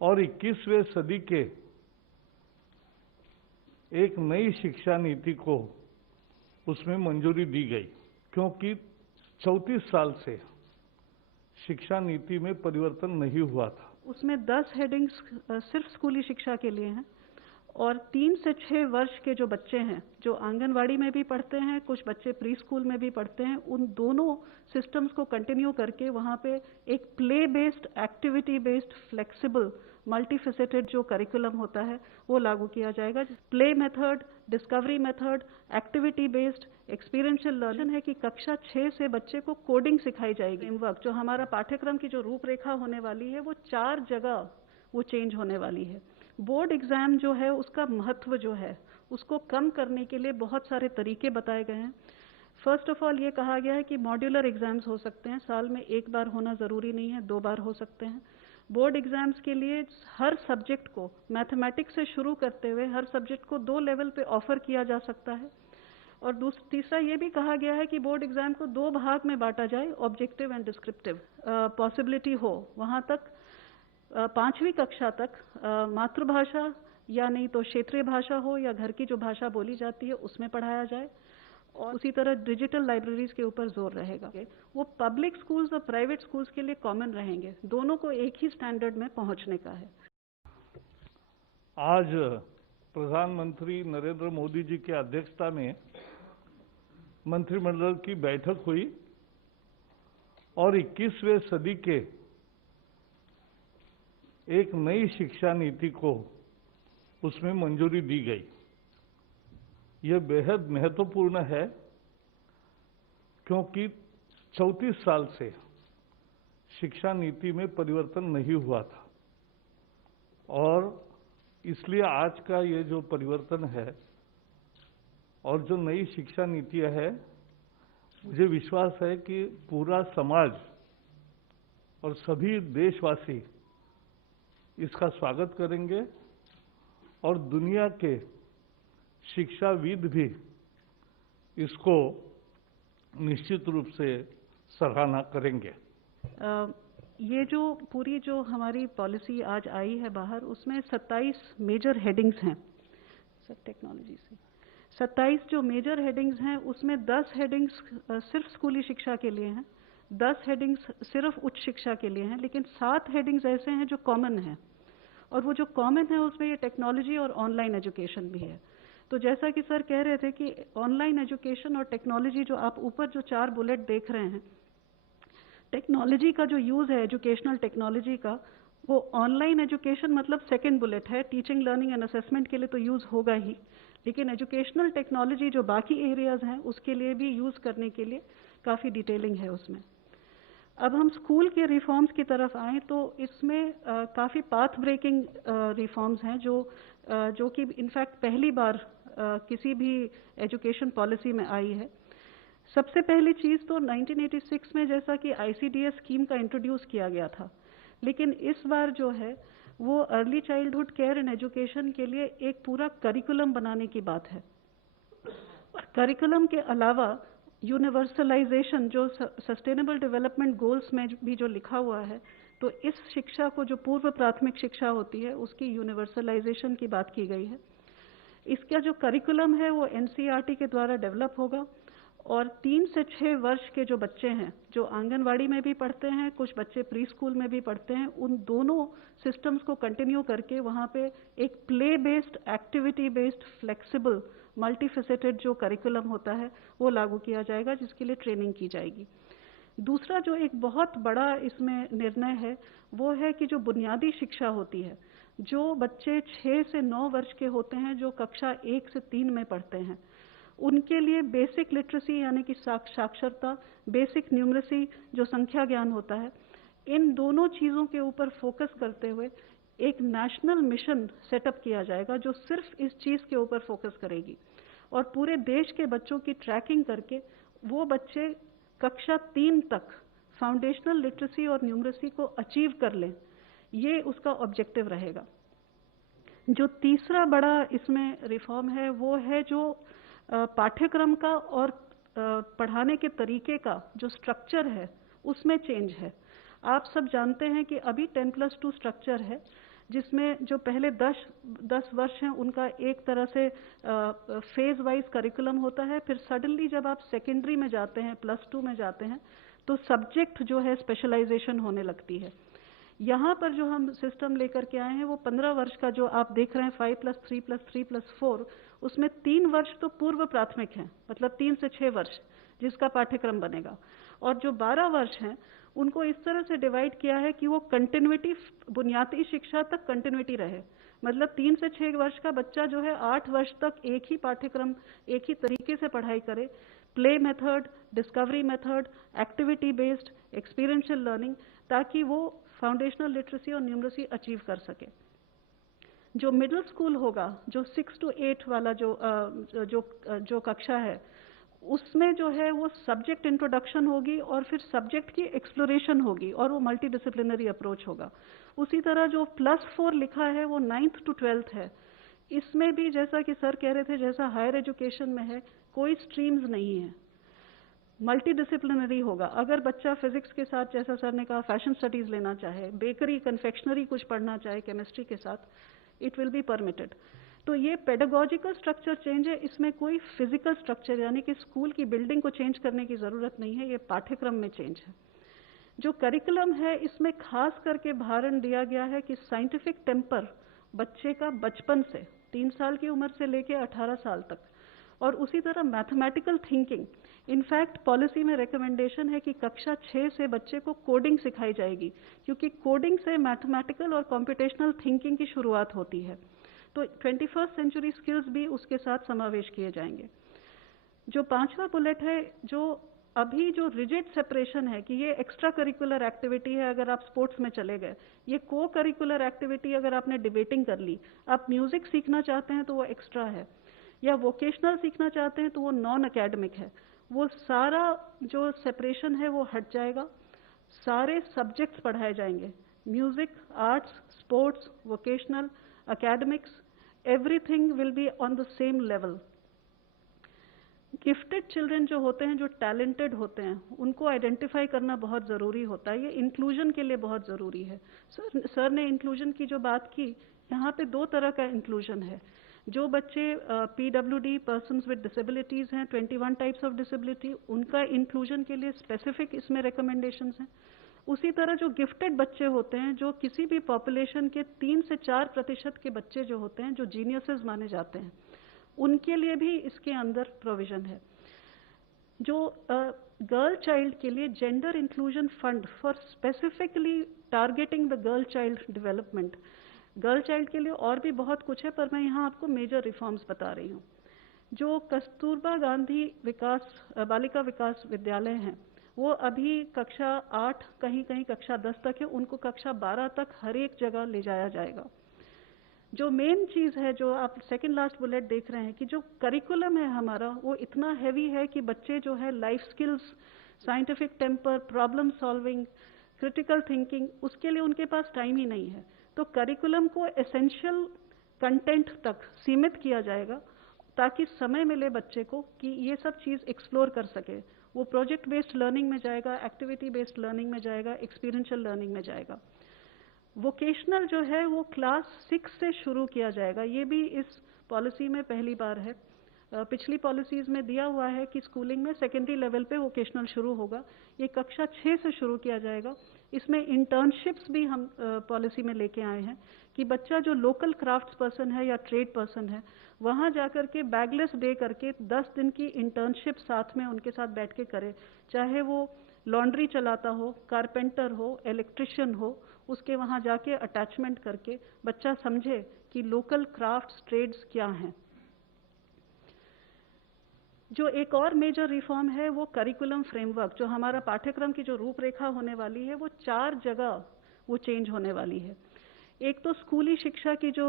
और 21वीं सदी के एक नई शिक्षा नीति को उसमें मंजूरी दी गई, क्योंकि 34 साल से शिक्षा नीति में परिवर्तन नहीं हुआ था। उसमें 10 हेडिंग्स सिर्फ स्कूली शिक्षा के लिए हैं और 3 से 6 वर्ष के जो बच्चे हैं, जो आंगनवाड़ी में भी पढ़ते हैं, कुछ बच्चे प्री स्कूल में भी पढ़ते हैं, उन दोनों सिस्टम्स को कंटिन्यू करके वहाँ पे एक play based, activity based, flexible, multifaceted जो करिकुलम होता है वो लागू किया जाएगा। Play method, discovery method, activity based, experiential learning है कि कक्षा 6 से बच्चे को कोडिंग सिखाई जाएगी। फ्रेमवर्क जो हमारा पाठ्यक्रम की जो रूपरेखा होने वाली है वो 4 जगह वो चेंज होने वाली है। बोर्ड एग्जाम जो है उसका महत्व जो है उसको कम करने के लिए बहुत सारे तरीके बताए गए हैं। फर्स्ट ऑफ ऑल ये कहा गया है कि मॉड्यूलर एग्जाम्स हो सकते हैं, साल में एक बार होना ज़रूरी नहीं है, 2 बार हो सकते हैं। बोर्ड एग्जाम्स के लिए हर सब्जेक्ट को मैथमेटिक्स से शुरू करते हुए हर सब्जेक्ट को 2 लेवल पे ऑफर किया जा सकता है। और तीसरा ये भी कहा गया है कि बोर्ड एग्जाम को 2 भाग में बांटा जाए, ऑब्जेक्टिव एंड डिस्क्रिप्टिव। पॉसिबिलिटी हो वहाँ तक 5वीं कक्षा तक मातृभाषा या नहीं तो क्षेत्रीय भाषा हो या घर की जो भाषा बोली जाती है उसमें पढ़ाया जाए। और उसी तरह डिजिटल लाइब्रेरीज के ऊपर जोर रहेगा। वो पब्लिक स्कूल्स और प्राइवेट स्कूल्स के लिए कॉमन रहेंगे, दोनों को एक ही स्टैंडर्ड में पहुंचने का है। आज प्रधानमंत्री नरेंद्र मोदी जी की अध्यक्षता में मंत्रिमंडल की बैठक हुई और 21वीं सदी के एक नई शिक्षा नीति को उसमें मंजूरी दी गई। यह बेहद महत्वपूर्ण है, क्योंकि 34 साल से शिक्षा नीति में परिवर्तन नहीं हुआ था और इसलिए आज का ये जो परिवर्तन है और जो नई शिक्षा नीति है, मुझे विश्वास है कि पूरा समाज और सभी देशवासी इसका स्वागत करेंगे और दुनिया के शिक्षाविद भी इसको निश्चित रूप से सराहना करेंगे। ये जो पूरी जो हमारी पॉलिसी आज आई है बाहर, उसमें 27 मेजर हेडिंग्स हैं। सर टेक्नोलॉजी से 27 जो मेजर हेडिंग्स हैं उसमें 10 हेडिंग्स सिर्फ स्कूली शिक्षा के लिए हैं, 10 हेडिंग्स सिर्फ उच्च शिक्षा के लिए हैं, लेकिन 7 हेडिंग्स ऐसे हैं जो कॉमन हैं। और वो जो कॉमन है उसमें ये टेक्नोलॉजी और ऑनलाइन एजुकेशन भी है। तो जैसा कि सर कह रहे थे कि ऑनलाइन एजुकेशन और टेक्नोलॉजी जो आप ऊपर जो 4 बुलेट देख रहे हैं, टेक्नोलॉजी का जो यूज़ है एजुकेशनल टेक्नोलॉजी का, वो ऑनलाइन एजुकेशन मतलब सेकेंड बुलेट है, टीचिंग लर्निंग एंड असेसमेंट के लिए तो यूज़ होगा ही, लेकिन एजुकेशनल टेक्नोलॉजी जो बाकी एरियाज हैं उसके लिए भी यूज़ करने के लिए काफ़ी डिटेलिंग है उसमें। अब हम स्कूल के रिफॉर्म्स की तरफ आएँ तो इसमें काफ़ी पाथ ब्रेकिंग रिफॉर्म्स हैं जो कि इनफैक्ट पहली बार किसी भी एजुकेशन पॉलिसी में आई है। सबसे पहली चीज़ तो 1986 में जैसा कि ICDS स्कीम का इंट्रोड्यूस किया गया था, लेकिन इस बार जो है वो early childhood care and education के लिए एक पूरा करिकुलम बनाने की बात है। और करिकुलम के अलावा यूनिवर्सलाइजेशन जो सस्टेनेबल डेवलपमेंट गोल्स में भी जो लिखा हुआ है, तो इस शिक्षा को जो पूर्व प्राथमिक शिक्षा होती है उसकी यूनिवर्सलाइजेशन की बात की गई है। इसका जो करिकुलम है वो NCERT के द्वारा डेवलप होगा और 3 से 6 वर्ष के जो बच्चे हैं, जो आंगनवाड़ी में भी पढ़ते हैं, कुछ बच्चे प्री स्कूल में भी पढ़ते हैं, उन दोनों सिस्टम्स को कंटिन्यू करके वहाँ पे एक play based, activity based, flexible, multifaceted जो करिकुलम होता है वो लागू किया जाएगा, जिसके लिए ट्रेनिंग की जाएगी। दूसरा जो एक बहुत बड़ा इसमें निर्णय है वो है कि जो बुनियादी शिक्षा होती है, जो बच्चे 6 से 9 वर्ष के होते हैं, जो कक्षा 1 से 3 में पढ़ते हैं, उनके लिए बेसिक लिटरेसी यानी कि साक्षरता, बेसिक न्यूमरेसी जो संख्या ज्ञान होता है, इन दोनों चीज़ों के ऊपर फोकस करते हुए एक नेशनल मिशन सेटअप किया जाएगा जो सिर्फ इस चीज़ के ऊपर फोकस करेगी और पूरे देश के बच्चों की ट्रैकिंग करके वो बच्चे कक्षा 3 तक फाउंडेशनल लिटरेसी और न्यूमरेसी को अचीव कर लें, ये उसका ऑब्जेक्टिव रहेगा। जो तीसरा बड़ा इसमें रिफॉर्म है वो है जो पाठ्यक्रम का और पढ़ाने के तरीके का जो स्ट्रक्चर है उसमें चेंज है। आप सब जानते हैं कि अभी 10+2 स्ट्रक्चर है, जिसमें जो पहले 10 वर्ष हैं उनका एक तरह से फेज वाइज करिकुलम होता है, फिर सडनली जब आप सेकेंडरी में जाते हैं, +2 में जाते हैं, तो सब्जेक्ट जो है स्पेशलाइजेशन होने लगती है। यहाँ पर जो हम सिस्टम लेकर के आए हैं वो 15 वर्ष का जो आप देख रहे हैं 5+3+3+4, उसमें 3 वर्ष तो पूर्व प्राथमिक हैं, मतलब 3 से 6 वर्ष जिसका पाठ्यक्रम बनेगा, और जो 12 वर्ष हैं उनको इस तरह से डिवाइड किया है कि वो कंटिन्यूटी, बुनियादी शिक्षा तक कंटिन्यूटी रहे। मतलब 3 से 6 वर्ष का बच्चा जो है 8 वर्ष तक एक ही पाठ्यक्रम, एक ही तरीके से पढ़ाई करे, play method, discovery method, activity based, experiential learning, ताकि वो फाउंडेशनल लिटरेसी और न्यूमरेसी अचीव कर सके। जो मिडिल स्कूल होगा, जो 6 to 8 वाला जो कक्षा है, उसमें जो है वो सब्जेक्ट इंट्रोडक्शन होगी और फिर सब्जेक्ट की एक्सप्लोरेशन होगी और वो मल्टी डिसिप्लिनरी अप्रोच होगा। उसी तरह जो +4 लिखा है वो 9th to 12th है। इसमें भी जैसा कि सर कह रहे थे, जैसा हायर एजुकेशन में है, कोई स्ट्रीम्स नहीं है, मल्टी डिसिप्लिनरी होगा। अगर बच्चा फिजिक्स के साथ, जैसा सर ने कहा, फैशन स्टडीज लेना चाहे, बेकरी कन्फेक्शनरी कुछ पढ़ना चाहे केमिस्ट्री के साथ, इट विल बी परमिटेड। तो ये पेडागोजिकल स्ट्रक्चर चेंज है, इसमें कोई फिजिकल स्ट्रक्चर यानी कि स्कूल की बिल्डिंग को चेंज करने की जरूरत नहीं है, ये पाठ्यक्रम में चेंज है। जो करिकुलम है इसमें खास करके भारण दिया गया है कि साइंटिफिक टेम्पर बच्चे का बचपन से 3 साल की उम्र से लेकर 18 साल तक, और उसी तरह मैथमेटिकल थिंकिंग। इनफैक्ट पॉलिसी में रिकमेंडेशन है कि कक्षा 6 से बच्चे को कोडिंग सिखाई जाएगी, क्योंकि कोडिंग से मैथमेटिकल और कंप्यूटेशनल थिंकिंग की शुरुआत होती है। तो 21st सेंचुरी स्किल्स भी उसके साथ समावेश किए जाएंगे। जो 5वां बुलेट है, जो अभी जो रिजिड सेपरेशन है कि ये एक्स्ट्रा करिकुलर एक्टिविटी है अगर आप स्पोर्ट्स में चले गए, ये को करिकुलर एक्टिविटी अगर आपने डिबेटिंग कर ली, आप म्यूजिक सीखना चाहते हैं तो वो एक्स्ट्रा है, या वोकेशनल सीखना चाहते हैं तो वो नॉन एकेडमिक है। वो सारा जो सेपरेशन है वो हट जाएगा, सारे सब्जेक्ट्स पढ़ाए जाएंगे, music, arts, sports, vocational, academics, everything will be on the same level. Gifted children जो होते हैं, जो टैलेंटेड होते हैं, उनको आइडेंटिफाई करना बहुत ज़रूरी होता है। ये इंक्लूजन के लिए बहुत ज़रूरी है। सर ने इंक्लूजन की जो बात की, यहाँ पे 2 तरह का इंक्लूजन है। जो बच्चे PWD, पर्सन्स विद डिसेबिलिटीज़ हैं, 21 टाइप्स ऑफ डिसेबिलिटी, उनका इंक्लूजन के लिए स्पेसिफिक इसमें रिकमेंडेशंस हैं। उसी तरह जो गिफ्टेड बच्चे होते हैं, जो किसी भी पॉपुलेशन के 3 से 4% के बच्चे जो होते हैं, जो जीनियसेस माने जाते हैं, उनके लिए भी इसके अंदर प्रोविजन है। जो गर्ल चाइल्ड के लिए gender inclusion fund for specifically targeting the girl child development, girl child के लिए और भी बहुत कुछ है, पर मैं यहाँ आपको मेजर रिफॉर्म्स बता रही हूँ। जो कस्तूरबा गांधी बालिका विकास विद्यालय हैं, वो अभी कक्षा 8, कहीं कहीं कक्षा 10 तक है, उनको कक्षा 12 तक हर एक जगह ले जाया जाएगा। जो मेन चीज़ है, जो आप सेकंड लास्ट बुलेट देख रहे हैं, कि जो करिकुलम है हमारा वो इतना हैवी है कि बच्चे जो है life skills, scientific temper, problem solving, critical thinking, उसके लिए उनके पास टाइम ही नहीं है। तो करिकुलम को एसेंशियल कंटेंट तक सीमित किया जाएगा ताकि समय मिले बच्चे को कि ये सब चीज़ एक्सप्लोर कर सके। वो प्रोजेक्ट बेस्ड लर्निंग में जाएगा, एक्टिविटी बेस्ड लर्निंग में जाएगा, एक्सपीरियंशियल लर्निंग में जाएगा। वोकेशनल जो है वो क्लास 6 से शुरू किया जाएगा। ये भी इस पॉलिसी में पहली बार है। पिछली पॉलिसीज में दिया हुआ है कि स्कूलिंग में सेकेंडरी लेवल पे वोकेशनल शुरू होगा, ये कक्षा 6 से शुरू किया जाएगा। इसमें इंटर्नशिप्स भी हम पॉलिसी में लेके आए हैं कि बच्चा जो लोकल क्राफ्ट्स पर्सन है या ट्रेड पर्सन है, वहाँ जाकर के बैगलेस डे करके 10 दिन की इंटर्नशिप साथ में उनके साथ बैठ के करे, चाहे वो लॉन्ड्री चलाता हो, कारपेंटर हो, इलेक्ट्रिशियन हो, उसके वहाँ जाके अटैचमेंट करके बच्चा समझे कि लोकल क्राफ्ट्स, ट्रेड्स क्या हैं। जो एक और मेजर रिफॉर्म है वो करिकुलम फ्रेमवर्क, जो हमारा पाठ्यक्रम की जो रूपरेखा होने वाली है वो 4 जगह वो चेंज होने वाली है। एक तो स्कूली शिक्षा की जो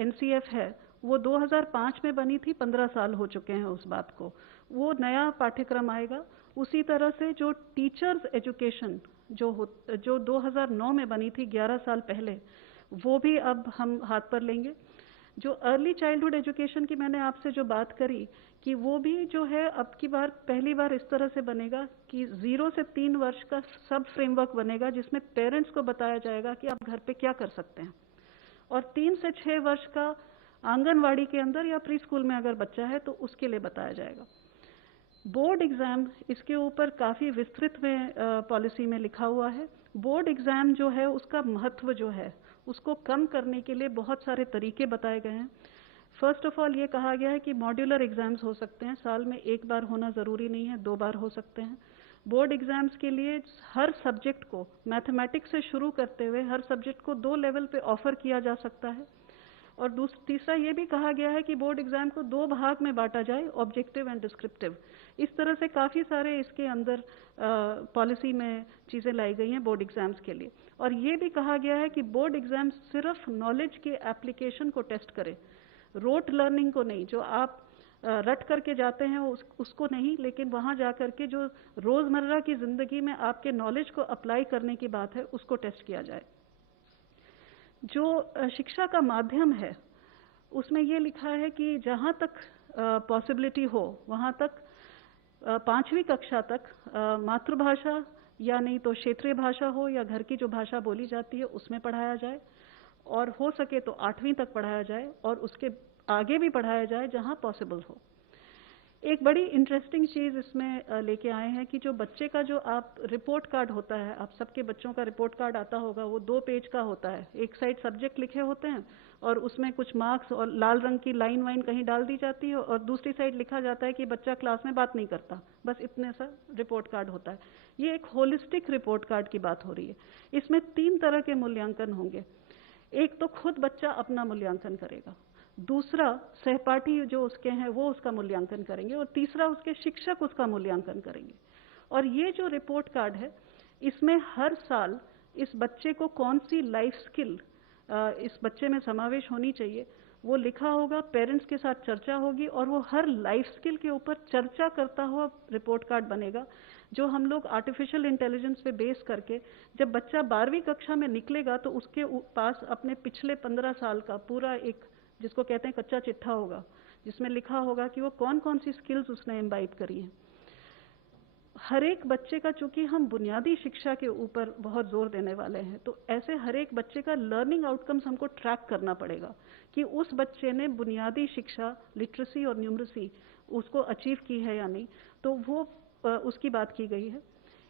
NCF है वो 2005 में बनी थी, 15 साल हो चुके हैं उस बात को, वो नया पाठ्यक्रम आएगा। उसी तरह से जो टीचर्स एजुकेशन जो 2009 में बनी थी, 11 साल पहले, वो भी अब हम हाथ पर लेंगे। जो अर्ली चाइल्डहुड एजुकेशन की मैंने आपसे जो बात करी कि वो भी जो है अब की बार पहली बार इस तरह से बनेगा कि 0 से 3 वर्ष का सब फ्रेमवर्क बनेगा, जिसमें पेरेंट्स को बताया जाएगा कि आप घर पे क्या कर सकते हैं। और 3 से 6 वर्ष का आंगनवाड़ी के अंदर या प्री स्कूल में अगर बच्चा है तो उसके लिए बताया जाएगा। बोर्ड एग्जाम, इसके ऊपर काफ़ी विस्तृत में पॉलिसी में लिखा हुआ है। बोर्ड एग्जाम जो है उसका महत्व जो है उसको कम करने के लिए बहुत सारे तरीके बताए गए हैं। फर्स्ट ऑफ ऑल ये कहा गया है कि मॉड्यूलर एग्जाम्स हो सकते हैं, साल में एक बार होना ज़रूरी नहीं है, 2 बार हो सकते हैं। बोर्ड एग्जाम्स के लिए हर सब्जेक्ट को, मैथमेटिक्स से शुरू करते हुए हर सब्जेक्ट को 2 लेवल पे ऑफर किया जा सकता है। और तीसरा ये भी कहा गया है कि बोर्ड एग्जाम को 2 भाग में बांटा जाए, ऑब्जेक्टिव एंड डिस्क्रिप्टिव। इस तरह से काफ़ी सारे इसके अंदर पॉलिसी में चीज़ें लाई गई हैं बोर्ड एग्जाम्स के लिए। और ये भी कहा गया है कि बोर्ड एग्जाम सिर्फ नॉलेज के एप्लीकेशन को टेस्ट करे, रोट लर्निंग को नहीं, जो आप रट करके जाते हैं उसको नहीं, लेकिन वहाँ जा करके जो रोज़मर्रा की ज़िंदगी में आपके नॉलेज को अप्लाई करने की बात है उसको टेस्ट किया जाए। जो शिक्षा का माध्यम है उसमें ये लिखा है कि जहाँ तक पॉसिबिलिटी हो वहाँ तक 5वीं कक्षा तक मातृभाषा या नहीं तो क्षेत्रीय भाषा हो या घर की जो भाषा बोली जाती है उसमें पढ़ाया जाए, और हो सके तो 8वीं तक पढ़ाया जाए और उसके आगे भी पढ़ाया जाए जहाँ पॉसिबल हो। एक बड़ी इंटरेस्टिंग चीज़ इसमें लेके आए हैं कि जो बच्चे का जो आप रिपोर्ट कार्ड होता है, आप सबके बच्चों का रिपोर्ट कार्ड आता होगा, वो 2 पेज का होता है। एक साइड सब्जेक्ट लिखे होते हैं और उसमें कुछ मार्क्स और लाल रंग की लाइन वाइन कहीं डाल दी जाती है, और दूसरी साइड लिखा जाता है कि बच्चा क्लास में बात नहीं करता, बस इतने सा रिपोर्ट कार्ड होता है। ये एक होलिस्टिक रिपोर्ट कार्ड की बात हो रही है। इसमें 3 तरह के मूल्यांकन होंगे। एक तो खुद बच्चा अपना मूल्यांकन करेगा, दूसरा सहपाठी जो उसके हैं वो उसका मूल्यांकन करेंगे, और तीसरा उसके शिक्षक उसका मूल्यांकन करेंगे। और ये जो रिपोर्ट कार्ड है इसमें हर साल इस बच्चे को कौन सी लाइफ स्किल इस बच्चे में समावेश होनी चाहिए वो लिखा होगा, पेरेंट्स के साथ चर्चा होगी, और वो हर लाइफ स्किल के ऊपर चर्चा करता हुआ रिपोर्ट कार्ड बनेगा, जो हम लोग आर्टिफिशियल इंटेलिजेंस पे बेस करके जब बच्चा 12वीं कक्षा में निकलेगा तो उसके पास अपने पिछले 15 साल का पूरा एक, जिसको कहते हैं कच्चा चिट्ठा होगा, जिसमें लिखा होगा कि वो कौन कौन सी स्किल्स उसने इम्बाइब करी हैं। हर एक बच्चे का, चूंकि हम बुनियादी शिक्षा के ऊपर बहुत जोर देने वाले हैं, तो ऐसे हर एक बच्चे का लर्निंग आउटकम्स हमको ट्रैक करना पड़ेगा कि उस बच्चे ने बुनियादी शिक्षा, लिटरेसी और न्यूमरेसी उसको अचीव की है या नहीं। तो वो उसकी बात की गई है।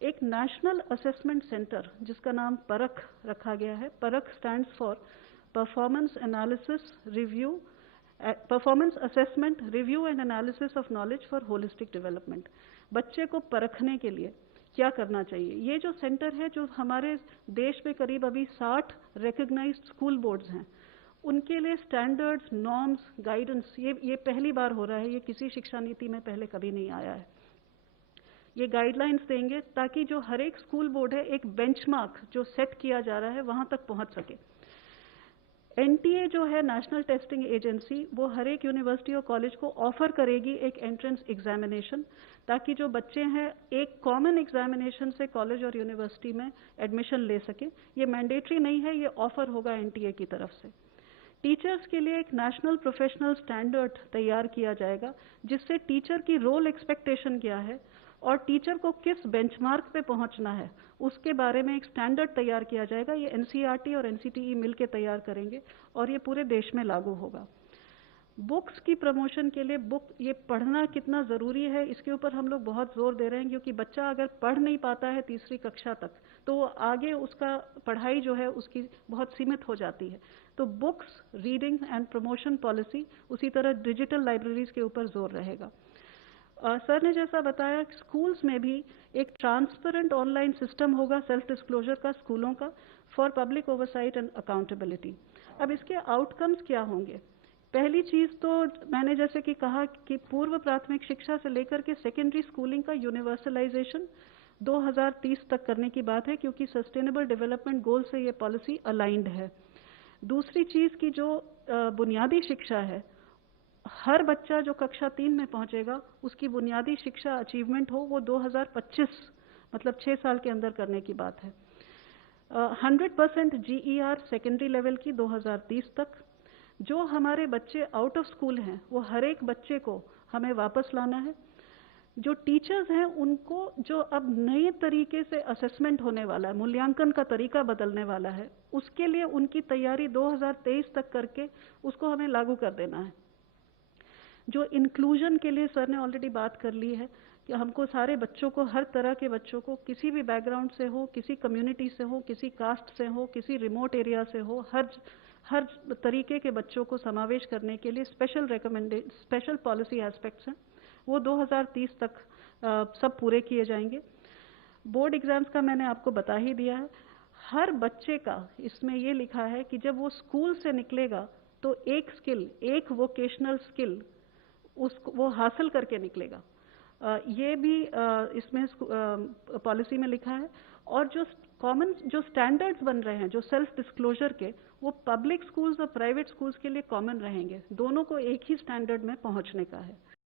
एक नेशनल असेसमेंट सेंटर जिसका नाम परख रखा गया है, परख stands for performance analysis review, performance assessment review and analysis of knowledge for holistic development. बच्चे को परखने के लिए क्या करना चाहिए, ये जो सेंटर है, जो हमारे देश में करीब अभी 60 रिकग्नाइज्ड स्कूल बोर्ड्स हैं, उनके लिए स्टैंडर्ड्स, नॉर्म्स, गाइडेंस, ये पहली बार हो रहा है, ये किसी शिक्षा नीति में पहले कभी नहीं आया है। ये गाइडलाइंस देंगे ताकि जो हर एक स्कूल बोर्ड है एक बेंचमार्क जो सेट किया जा रहा है वहां तक पहुंच सके। एनटीए जो है, नेशनल टेस्टिंग एजेंसी, वो हर एक यूनिवर्सिटी और कॉलेज को ऑफर करेगी एक एंट्रेंस एग्जामिनेशन, ताकि जो बच्चे हैं एक कॉमन एग्जामिनेशन से कॉलेज और यूनिवर्सिटी में एडमिशन ले सके। ये मैंडेटरी नहीं है, ये ऑफर होगा एनटीए की तरफ से। टीचर्स के लिए एक नेशनल प्रोफेशनल स्टैंडर्ड तैयार किया जाएगा, जिससे टीचर की रोल एक्सपेक्टेशन क्या है और टीचर को किस बेंचमार्क पे पहुंचना है उसके बारे में एक स्टैंडर्ड तैयार किया जाएगा। ये एनसीईआरटी और एनसीटीई मिलकर तैयार करेंगे और ये पूरे देश में लागू होगा। बुक्स की प्रमोशन के लिए, बुक ये पढ़ना कितना ज़रूरी है इसके ऊपर हम लोग बहुत जोर दे रहे हैं, क्योंकि बच्चा अगर पढ़ नहीं पाता है 3री कक्षा तक तो वो आगे उसका पढ़ाई जो है उसकी बहुत सीमित हो जाती है। तो books, reading and promotion policy, उसी तरह डिजिटल लाइब्रेरीज के ऊपर जोर रहेगा। सर ने जैसा बताया, स्कूल्स में भी एक ट्रांसपेरेंट ऑनलाइन सिस्टम होगा सेल्फ डिस्क्लोजर का स्कूलों का, for public oversight and accountability. अब इसके आउटकम्स क्या होंगे? पहली चीज़ तो मैंने जैसे कि कहा कि पूर्व प्राथमिक शिक्षा से लेकर के सेकेंडरी स्कूलिंग का यूनिवर्सलाइजेशन 2030 तक करने की बात है, क्योंकि सस्टेनेबल डेवलपमेंट गोल से ये पॉलिसी अलाइंड है। दूसरी चीज़ की जो बुनियादी शिक्षा है, हर बच्चा जो कक्षा 3 में पहुंचेगा उसकी बुनियादी शिक्षा अचीवमेंट हो, वो 2025 मतलब 6 साल के अंदर करने की बात है। 100% GER सेकेंडरी लेवल की 2030 तक। जो हमारे बच्चे आउट ऑफ स्कूल हैं वो हर एक बच्चे को हमें वापस लाना है। जो टीचर्स हैं उनको जो अब नए तरीके से असेसमेंट होने वाला है, मूल्यांकन का तरीका बदलने वाला है, उसके लिए उनकी तैयारी 2023 तक करके उसको हमें लागू कर देना है। जो इंक्लूजन के लिए सर ने ऑलरेडी बात कर ली है कि हमको सारे बच्चों को, हर तरह के बच्चों को, किसी भी बैकग्राउंड से हो, किसी कम्युनिटी से हो, किसी कास्ट से हो, किसी रिमोट एरिया से हो, हर तरीके के बच्चों को समावेश करने के लिए स्पेशल पॉलिसी एस्पेक्ट्स हैं, वो 2030 तक सब पूरे किए जाएंगे। बोर्ड एग्जाम्स का मैंने आपको बता ही दिया है। हर बच्चे का इसमें ये लिखा है कि जब वो स्कूल से निकलेगा तो एक स्किल, एक वोकेशनल स्किल उसको वो हासिल करके निकलेगा। ये भी इसमें पॉलिसी में लिखा है। और जो कॉमन जो स्टैंडर्ड्स बन रहे हैं जो सेल्फ डिस्क्लोजर के, वो पब्लिक स्कूल्स और प्राइवेट स्कूल्स के लिए कॉमन रहेंगे, दोनों को एक ही स्टैंडर्ड में पहुंचने का है।